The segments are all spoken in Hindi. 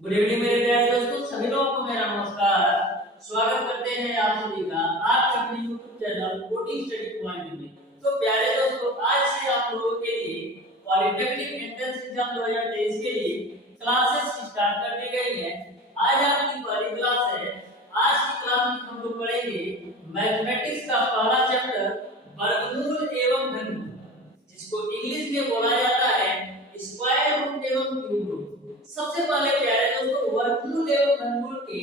गुड इवनिंग मेरे प्यारे दोस्तों, सभी लोगों को मेरा नमस्कार। स्वागत करते हैं आप सभी का आपके अपने YouTube channel coding study point में। तो प्यारे दोस्तों, आज से आप लोगों के लिए पॉलिटेक्निक एंट्रेंस एग्जाम 2023 के लिए क्लासेस स्टार्ट कर दी गई है। आज आपकी पहली क्लास है। आज की क्लास में हम लोग पढ़ेंगे मैथमेटिक्स का पहला चैप्टर वर्गमूल एवं घनमूल, जिसको इंग्लिश में बोला जाता है स्क्वायर रूट एवं क्यूब रूट। सबसे पहले प्यारे दोस्तों, वर्गमूल एवं घनमूल के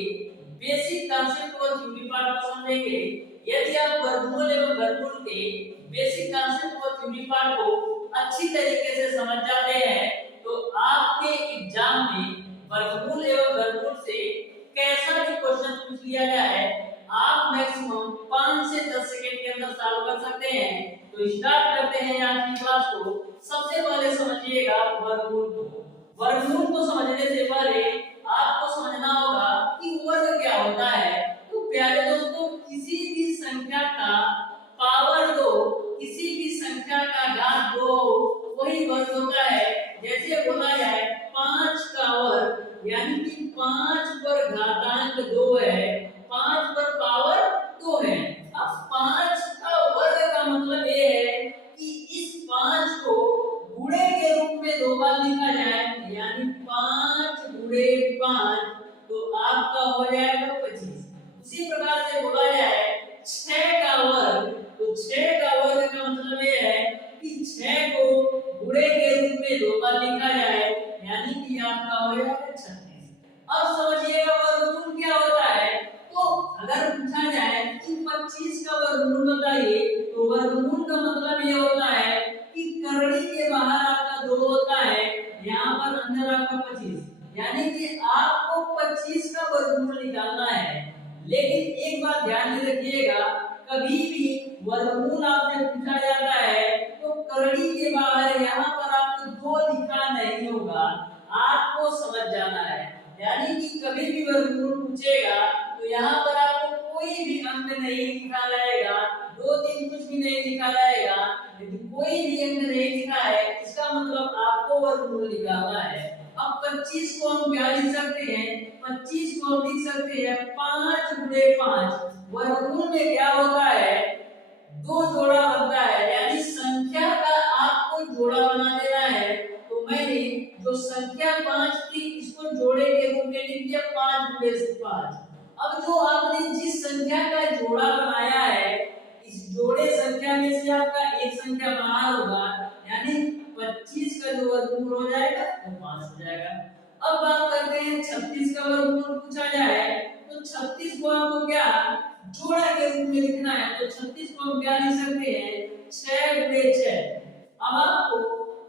बेसिक कांसेप्ट और थ्योरी पार्ट को समझेंगे। यदि आप वर्गमूल एवं घनमूल के बेसिक कांसेप्ट और थ्योरी पार्ट को अच्छी तरीके से समझ जाते हैं तो आपके एग्जाम में वर्गमूल एवं घनमूल से कैसा भी क्वेश्चन पूछ लिया जाए आप मैक्सिमम 5 से 10 सेकंड के अंदर सॉल्व कर सकते हैं। तो स्टार्ट करते हैं आज की क्लास को। सबसे पहले समझिएगा वर्गमूल को। वर्गमूल को समझने से पहले आपको समझना होगा कि वर्ग क्या होता है। तो प्यारे दोस्तों, किसी भी संख्या का पावर 2, किसी भी संख्या का घात 2, वही वर्ग होता है। जैसे बोला जाए 5 का वर्ग, यानी कि 5 पर घातांक 2 है, 5 पर पावर 2 है। अब 5 का वर्ग का मतलब ये है कि इस 5 को गुणे के रूप में 2 बार लिखा जाए, यानी 5 गुणे 5, तो आपका हो जाएगा 25। उसी प्रकार से बोला जाए 6 का वर्ग, तो 6 का वर्ग का मतलब ये है कि 6 को गुणे के रूप में 2 बार लिखा जाए, यानी कि आपका हो जाएगा 36। अब समझिएगा वर्गमूल क्या होता है। तो अगर पूछा जाए कि 25 का वर्गमूल बताइए, तो वर्गमूल का मतलब ये होता है कि करड़ी के बाहर आपका 2 होता है, यहाँ पर अंदर आपका 25, यानी कि आपको 25 का वर्गमूल निकालना है। लेकिन एक बात ध्यान में रखिएगा, कभी भी वर्गमूल आपसे पूछा जाता है तो करड़ी के बाहर यहाँ पर आपको 2 लिखा नहीं होगा, आपको समझ जाना है। यानी कि कभी भी वर्गमूल पूछेगा तो यहाँ पर आपको कोई भी अंक नहीं लिखा जाएगा, 2-3 कुछ भी नहीं लिखा जाएगा। यदि कोई भी अंक नहीं लिखा है इसका मतलब आपको वर्गमूल निकालना है। अब 25 को हम क्या लिख सकते हैं? 25 को हम लिख सकते हैं 5 गुणे 5। वर्गमूल में क्या होता है? 2 जोड़ा बनता है, यानी संख्या का आपको जोड़ा बना देना है। तो मैंने जो संख्या 5 थी इसको जोड़े के रूप में लिख दिया 5 गुणे 5। अब जो आपने जिस संख्या का जोड़ा बनाया है, इस जोड़े संख्या में से आपका एक संख्या बाहर होगा, यानी 25 का जो वर्गमूल हो जाएगा वो 5 हो जाएगा। अब बात करते हैं 36 का वर्गमूल पूछा जाए तो 36 को आपको क्या जोड़ा के रूप में लिखना है। तो 36 को हम क्या लिख सकते हैं? 6 गुणे 6। अब आपको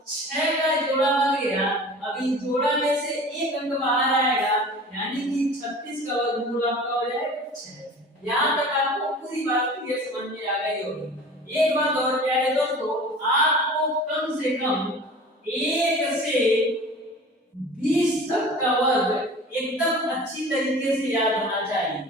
6 का जोड़ा बन गया, अभी जोड़ा में से एक अंक बाहर आएगा, यानी कि 36 का वर्गमूल आपका हो जाएगा 6। यहाँ तक आपको पूरी बात क्लियर समझ में आ गई होगी। एक बात और प्यारे दोस्तों, आपको कम से कम 1 से 20 तक का वर्ग एकदम अच्छी तरीके से याद होना चाहिए।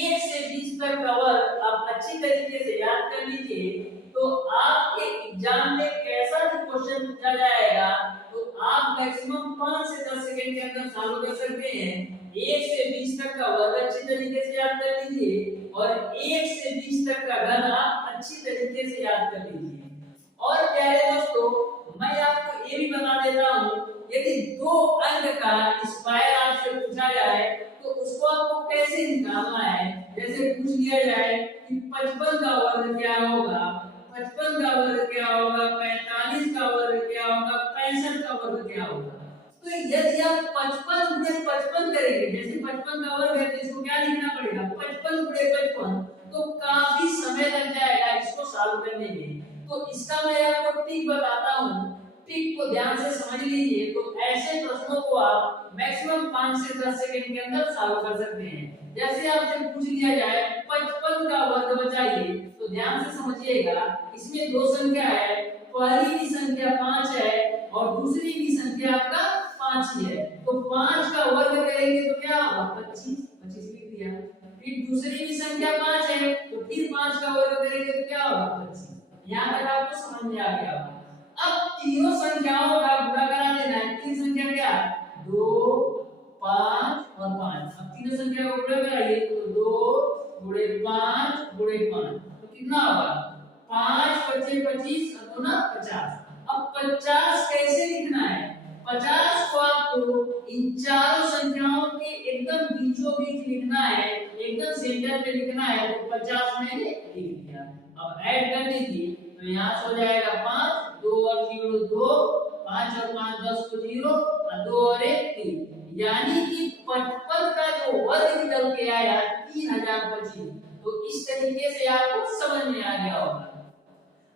1 से 20 तक का वर्ग आप अच्छी तरीके से याद कर लीजिए, तो आपके एग्जाम में कैसा भी क्वेश्चन पूछा जाएगा तो आप मैक्सिमम 5 से 10 सेकंड के अंदर सॉल्व कर सकते हैं। 1 से 20 तक का वर्ग अच्छी तरीके से याद कर लीजिए और 1 से 20 तक का घन आप अच्छी तरीके से याद कर लीजिए। और प्यारे दोस्तों, मैं आपको ये भी बता देता हूँ, यदि 2 अंक का स्क्वायर आपसे पूछा जाए तो उसको आपको कैसे निकालना है। जैसे पूछ लिया जाए कि 55 का वर्ग क्या होगा, 55 का वर्ग क्या होगा, 45 का वर्ग क्या होगा, 65 का वर्ग क्या होगा। तो यदि आप 55 गुणे 55 करेंगे, जैसे 55 का वर्ग है तो इसको क्या लिखना पड़ेगा? 55 गुणे 55, तो काफी समय लग जाएगा इसको सॉल्व करने में। तो इसका मैं आपको ट्रिक बताता हूँ, ट्रिक को ध्यान से समझ लीजिए। तो ऐसे प्रश्नों को आप मैक्सिमम 5 से 10 सेकंड के अंदर सॉल्व कर सकते हैं। जैसे आपसे पूछ लिया जाए 55 का वर्ग बताइए, तो ध्यान से समझिएगा, इसमें 2 संख्या है, पहली की संख्या 5 है और दूसरी की संख्या आपका 5 ही है। तो 5 का वर्ग करेंगे तो क्या होगा? 25, 25 लिख दिया। फिर दूसरी की संख्या 5 है तो फिर 5 का वर्ग करेंगे तो क्या होगा? 25। यहाँ तक आपको समझ में आ गया होगा। अब तीनों संख्याओं का गुणा करा देना है। तीन संख्या क्या? 2, 5 जोड़े बनाइए तो 2 गुणे 5 गुणे 5 तो कितना होगा 5 25 25 और 2 ना 50। अब 50 कैसे लिखना है 50 को आपको इन चारों संख्याओं के एकदम बीचों बीच लिखना है एकदम सेंटर पे लिखना है तो 50 मैंने लिख दिया। अब ऐड कर दीजिए तो यहाँ से हो जाएगा 5 2 और 0 2 5 और 5 10 को 0 और 2 और 1 3 यानी कि 55 का जो वर्ग निकल के आया 3025। तो इस तरीके से आपको समझ में आ गया होगा।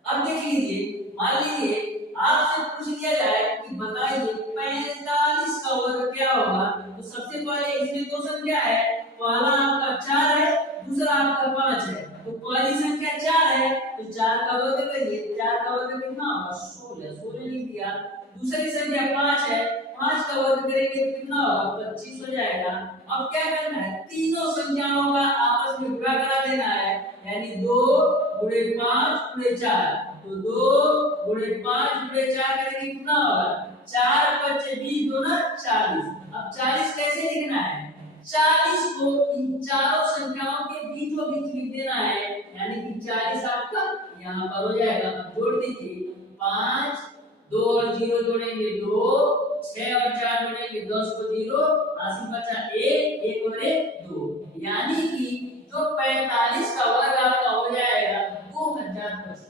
अब देख लीजिए मान लीजिए आपसे पूछ लिया जाए कि बताइए 45 का वर्ग क्या होगा तो सबसे पहले इसमें दो संख्या है पहला आपका 4 है दूसरा आपका 5 है तो पहली संख्या 4 है तो 4 का वर्ग करिए 4 का वर्ग कितना होगा 16 16 लिख दिया। दूसरी संख्या 5 है 5 का वर्ग करेंगे तो कितना होगा 25 हो जाएगा। अब क्या करना है तीनों संख्याओं का आपस में गुणा करा देना है यानी 2 गुणे 5 गुणे 4 तो 2 गुणे 5 गुणे 4 करेंगे कितना होगा 4 5 20 2 ना 40। अब 40 कैसे लिखना है 40 को इन चारों संख्याओं के बीचों बीच लिख देना है यानी कि 40 आपका यहाँ पर हो जाएगा। अब जोड़ दीजिए 5 2 और 0 जोड़ेंगे 2 6 और 4 जोड़ेंगे 10 को 0 80 बचा 1 1 और 1 2 यानी कि जो 45 का वर्ग आपका हो जाएगा 2025।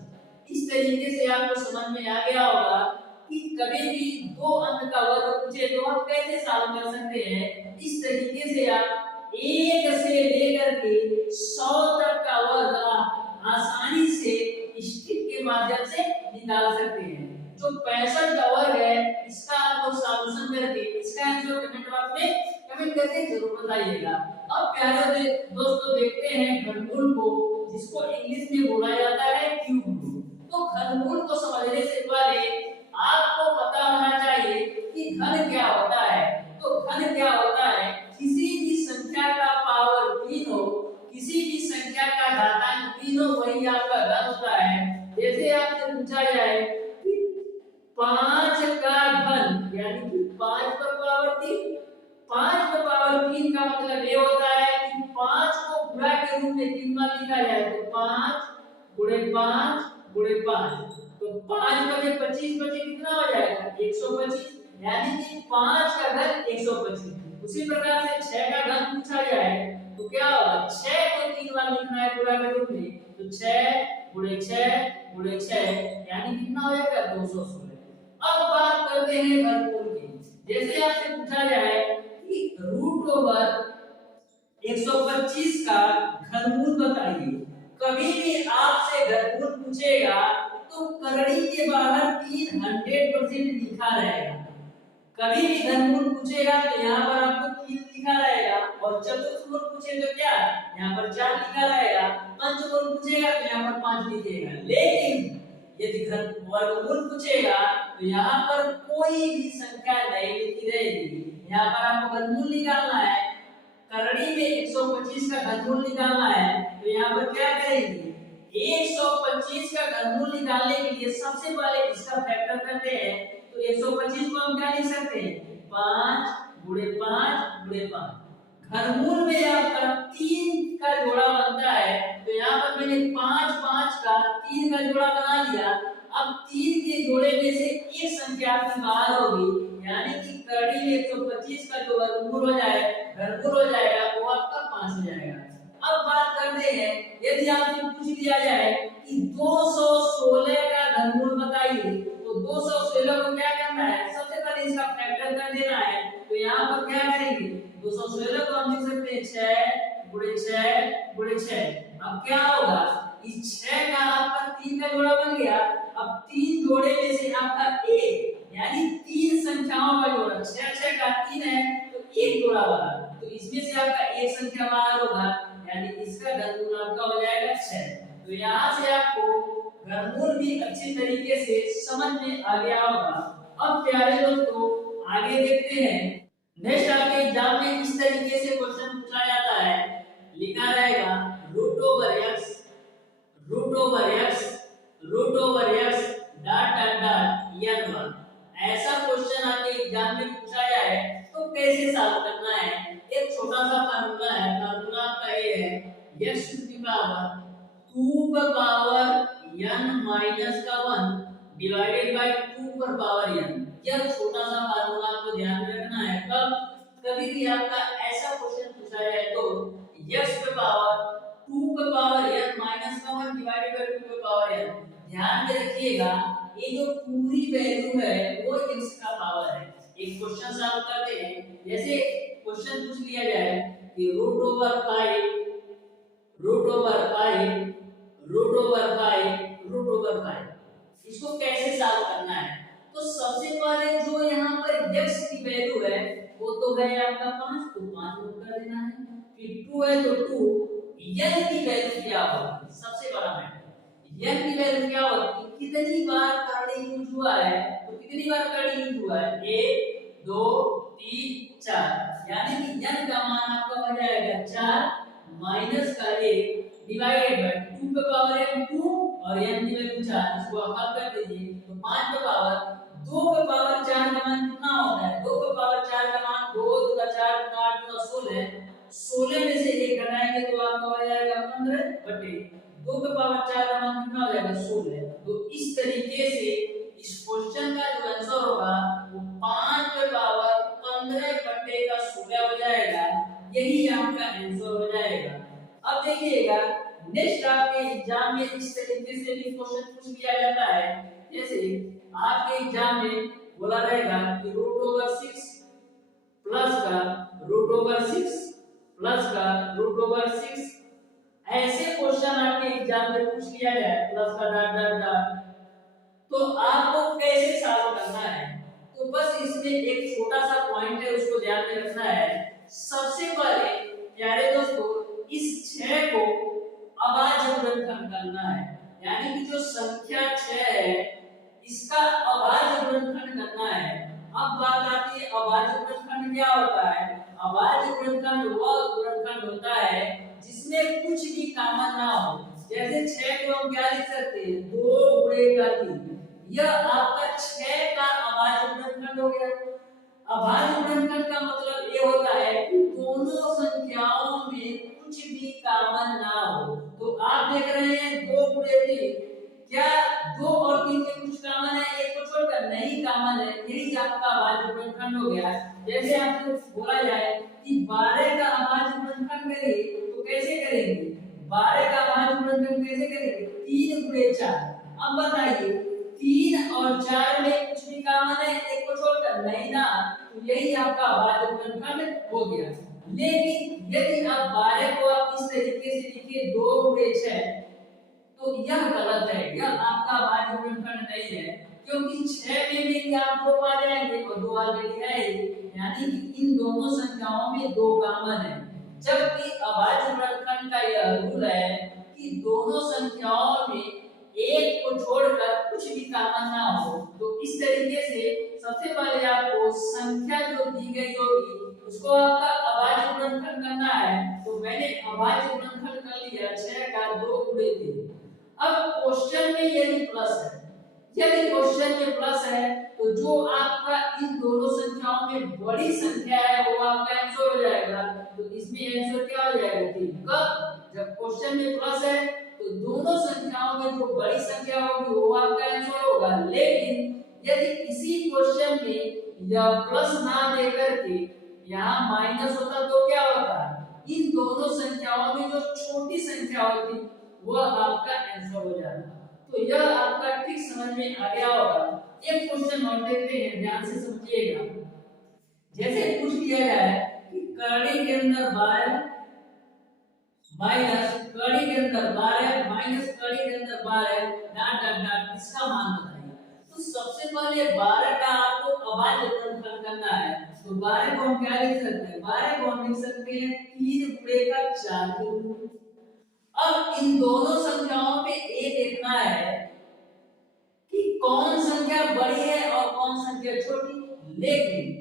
इस तरीके से आपको समझ में आ गया होगा कि कभी भी दो अंक का वर्ग पूछे तो आप कैसे सॉल्व कर सकते हैं। इस तरीके से आप 1 से लेकर के 100 तक का वर्ग आप आसानी से स्टिक के माध्यम से निकाल सकते हैं। जो 65 का वर्ग है इसका आपको सॉल्यूशन करके इसका आंसर कमेंट बॉक्स में कमेंट करके जरूर बताइएगा। अब प्यारे दोस्तों देखते हैं घनमूल को जिसको इंग्लिश में बोला जाता है क्यूब रूट। तो घनमूल को समझने से पहले आपको पता होना चाहिए कि घन क्या होता है। तो घन क्या होता है किसी भी संख्या का पावर 3 हो किसी भी संख्या का घातांक 3 हो वही आपका घन होता है। जैसे आपसे पूछा जाए 5 का घन यानी कि 5 पर पावर 3 5 पर पावर 3 का मतलब ये होता है कि 5 को गुणा के रूप में 3 बार लिखा जाए तो 5 गुणे 5 गुणे 5 तो 5 बचे 25 बचे कितना हो जाएगा 125 यानी कि 5 का घन 125। उसी प्रकार से 6 का घन पूछा जाए तो क्या होगा 6 को 3 बार लिखना है गुणा के रूप में तो 6 गुणे 6 गुणे 6 यानी कितना हो जाएगा 216। अब बात करते हैं घनमूल की। जैसे आपसे पूछा जाए कि रूट ओवर 125 का घनमूल बताइए। कभी भी आपसे घनमूल पूछेगा तो करड़ी के बाहर 300% लिखा रहेगा। कभी भी घनमूल पूछेगा तो यहाँ पर आपको 3 लिखा रहेगा और चतुर्थमूल पूछे तो क्या यहाँ पर 4 लिखा रहेगा। पंचमूल पूछेगा तो यहाँ पर 5 लिखेगा। लेकिन यदि वर्गमूल पूछेगा तो यहाँ पर कोई भी संख्या नहीं लिखी रहेगी। यहाँ पर आपको घनमूल निकालना है करड़ी में 125 का घनमूल निकालना है तो यहाँ पर क्या करेंगे 125 का घनमूल निकालने के लिए सबसे पहले इसका फैक्टर करते हैं तो 125 को हम क्या लिख सकते हैं 5 गुणे 5 गुणे 5। घनमूल में आपका 3 का जोड़ा बनता है तो यहाँ पर मैंने 5 5 का 3 का जोड़ा बना लिया। अब 3 के जोड़े में से एक संख्या आपकी बाहर होगी यानी कि करड़ी में 125 का जो वर्गमूल हो जाए घनमूल हो जाएगा वो आपका 5 हो जाएगा। अब बात करते हैं यदि आपसे पूछ लिया जाए कि 216 का घनमूल बताइए तो 216 को क्या करना है सबसे पहले इसका फैक्टर कर देना है तो यहाँ पर क्या करेंगे 216 को हम लिख सकते हैं 6 गुणे 6 गुणे 6। अब क्या होगा इस 6 का आपका 3 का जोड़ा बन गया। अब 3 जोड़े में से आपका 1 यानी 3 संख्याओं का जोड़ा 6 6 का 3 है तो 1 जोड़ा बना तो इसमें से आपका एक संख्या बाहर होगा यानी इसका घनमूल आपका हो जाएगा 6। तो यहाँ से आपको घनमूल भी अच्छी तरीके से समझ में आ गया होगा। अब प्यारे दोस्तों आगे देखते हैं नेक्स्ट आपके एग्जाम में इस तरीके से क्वेश्चन पूछा जाता है लिखा रहेगा root over x dot dot dot n1। ऐसा क्वेश्चन आपके एग्जाम में पूछा जाए तो कैसे सॉल्व करना है, एक छोटा सा फार्मूला है, फार्मूला आपका ये है x टू द पावर 2 पर पावर n माइनस का 1 डिवाइडेड बाय 2 पर पावर n। यह छोटा सा फार्मूला आपको ध्यान में रखना है। कब कभी भी आपका ऐसा क्वेश्चन पूछा जाए तो x पे पावर 2 पे पावर n माइनस का 1 डिवाइडेड बाय 2 पे पावर n, ध्यान में रखिएगा ये जो पूरी वैल्यू है वो x का पावर है। एक क्वेश्चन सॉल्व करते हैं, जैसे क्वेश्चन पूछ लिया जाए कि root over 5 root over 5 root over 5 root over 5, इसको कैसे सॉल्व करना है। तो सबसे पहले जो यहाँ पर x की वैल्यू है वो तो है आपका 5, तो 5 नोट कर देना है, फिर 2 है तो 2, n की वैल्यू क्या होगी, सबसे बड़ा मैटर n की वैल्यू क्या होगी, कितनी बार कर्ली यूज हुआ है, तो कितनी बार कर्ली यूज हुआ है 1 2 3 4, यानी कि n का मान आपका हो जाएगा 4 माइनस का 1 डिवाइडेड बाय 2 पे पावर n 2 और n की वैल्यू 4, इसको आप हल कर दीजिए तो 5 पे पावर 2 पे पावर 4 का मान कितना होता है, 2 पे पावर 4 का मान 2 2 4 8 16, 16 में से 1 घटाएंगे तो आपका हो जाएगा 15 बटे 2 पे पावर 4 का मान कितना हो जाएगा 16। तो इस तरीके से इस क्वेश्चन का जो आंसर होगा वो 5 पे पावर 15 बटे का 16 हो जाएगा, यही आपका आंसर हो जाएगा। अब देखिएगा नेक्स्ट आपके एग्जाम में इस तरीके से भी क्वेश्चन पूछ लिया जाता है, जैसे आपके एग्जाम में बोला रहेगा कि रूट ओवर 6 प्लस का रूट ओवर 6 प्लस का रूट ओवर 6, ऐसे क्वेश्चन आपके एग्जाम में पूछ लिया जाए प्लस का डॉट डॉट डॉट, तो आपको कैसे सॉल्व करना है। तो बस इसमें एक छोटा सा पॉइंट है उसको ध्यान में रखना है। सबसे पहले प्यारे दोस्तों इस 6 को अभाज्य गुणनखंड करना है, यानी कि जो संख्या 6 है इसका अभाज्य गुणनखंड करना है। अब बात आती है अभाज्य गुणनखंड क्या होता है। अभाज्य गुणनखंड वह गुणनखंड होता है जिसमें कुछ भी कॉमन ना हो, जैसे 6 को हम क्या लिख सकते हैं 2 गुणे का 3, यह आपका 6 का अभाज्य गुणनखंड हो गया। अभाज्य गुणनखंड का मतलब ये होता है कि दोनों संख्याओं में कुछ भी कॉमन ना हो। तो आप देख रहे हैं 2 गुणे 3, क्या 2 और 3 में कुछ कॉमन है, एक को छोड़कर नहीं कॉमन है, यही आपका अभाज्य गुणनखंड हो गया। जैसे आपको बोला जाए कि 12 का अभाज्य गुणनखंड करिए तो कैसे करेंगे, 12 का अभाज्य गुणनखंड कैसे करेंगे 3 गुणे 4। अब बताइए 3 और 4 में कुछ भी कॉमन है, एक को छोड़कर नहीं ना, तो यही आपका अभाज्य गुणनखंड हो गया। लेकिन यदि आप 12 को आप इस तरीके से लिखिए 2 गुणे 6, तो यह गलत है, यह आपका अभाज्य गुणनखंड नहीं है, क्योंकि 6 में भी आप 2 आ जाएंगे और 2 ऑलरेडी है, यानी कि इन दोनों संख्याओं में 2 कॉमन है। जबकि अभाज्य गुणनखंड का यह रूल है कि दोनों संख्याओं में एक को छोड़कर कुछ भी कॉमन ना हो। तो इस तरीके से सबसे पहले आपको संख्या जो दी गई होगी उसको आपका अभाज्य गुणनखंड करना है। तो मैंने अभाज्य गुणनखंड कर लिया 6 का 2 गुणे 3। अब क्वेश्चन में यदि प्लस है, यदि क्वेश्चन में प्लस है तो जो आपका इन दोनों संख्याओं में बड़ी संख्या है वो आपका आंसर हो जाएगा। तो इसमें आंसर क्या हो जाएगा 3। कब, जब क्वेश्चन में प्लस है तो दोनों संख्याओं में जो बड़ी संख्या होगी वो आपका आंसर होगा। लेकिन यदि इसी क्वेश्चन में यह प्लस ना देकर के यहाँ माइनस होता तो क्या होता, इन दोनों संख्याओं में जो छोटी संख्या होती वो आपका आंसर हो जाता। तो यह आपका ठीक समझ में आ गया होगा। एक क्वेश्चन और देखते हैं, ध्यान से समझिएगा। जैसे पूछ लिया जाए कि कड़ी के अंदर 12 माइनस कड़ी के अंदर 12 माइनस कड़ी के अंदर 12 डॉट डॉट डॉट, इसका मान बताइए। तो सबसे पहले 12 का आपको अभाज्य गुणनखंड करना है। तो 12 को हम क्या लिख सकते हैं, 12 को हम लिख सकते हैं 3 गुणे का 4। अब इन दोनों संख्याओं में ये देखना है कि कौन संख्या बड़ी है और कौन संख्या छोटी। लेकिन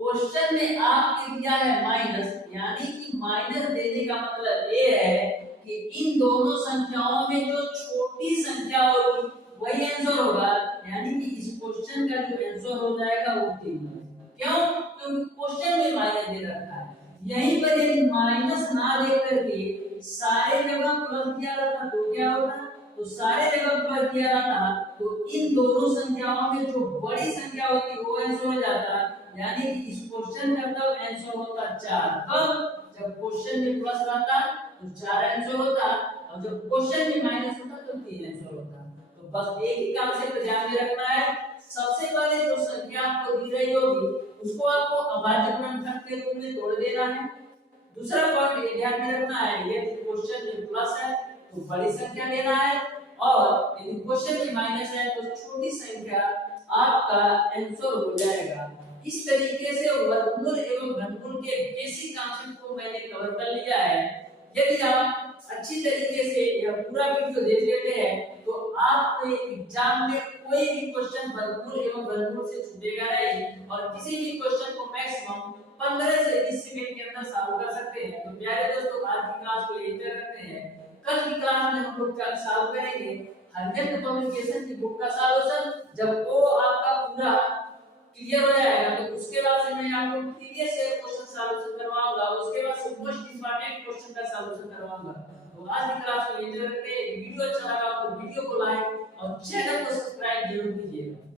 क्वेश्चन में आपने दिया है माइनस, यानी कि माइनस देने का मतलब ये है कि इन दोनों संख्याओं में जो छोटी संख्या होगी वही आंसर होगा, यानी कि इस क्वेश्चन का जो आंसर हो जाएगा वो 3। क्यों, क्योंकि क्वेश्चन में यहीं पर यदि माइनस ना देख करके सारे जगह प्लस दिया रहता तो क्या होता? तो सारे जगह प्लस दिया रहता तो इन दोनों संख्याओं में जो बड़ी संख्या होती वो आंसर हो जाता, यानी कि इस क्वेश्चन का तब आंसर होता 4। कब? जब क्वेश्चन में प्लस रहता तो 4 आंसर होता, और जब क्वेश्चन में माइनस होता तो 3 आंसर होता। तो बस एक ही कॉन्सेप्ट ध्यान में रखना है, सबसे पहले जो संख्या आपको दी रही होगी उसको आपको अभाज्य गुणनखंड के रूप में तोड़ देना है। दूसरा पॉइंट ये ध्यान में रखना है, यदि क्वेश्चन में प्लस है तो बड़ी संख्या लेना है, और यदि क्वेश्चन में माइनस है तो छोटी संख्या आपका आंसर हो जाएगा। इस तरीके से वर्गमूल एवं घनमूल के बेसिक कॉन्सेप्ट को मैंने कवर कर लिया है। यदि आप अच्छी तरीके से यह पूरा वीडियो देख लेते हैं तो आपके एग्जाम में कोई भी क्वेश्चन वर्गमूल एवं घनमूल से छूटेगा नहीं, और किसी भी क्वेश्चन को मैक्सिमम 15 से 20 सेकंड के अंदर सॉल्व कर सकते हैं। तो प्यारे दोस्तों, आज की क्लास को यहीं तक रखते हैं। कल की क्लास में हम लोग सॉल्व करेंगे हरिजन कम्युनिकेशन की बुक का सॉल्यूशन। जब वो आपका पूरा क्लियर हो जाएगा तो उसके बाद से मैं आपको प्रीवियस ईयर क्वेश्चन सॉल्यूशन करवाऊंगा, उसके बाद से मोस्ट इंपॉर्टेंट क्वेश्चन का सॉल्यूशन करवाऊंगा। तो आज की क्लास को यहीं तक रखते हैं। वीडियो अच्छा लगा तो वीडियो को लाइक और चैनल को सब्सक्राइब जरूर कीजिएगा।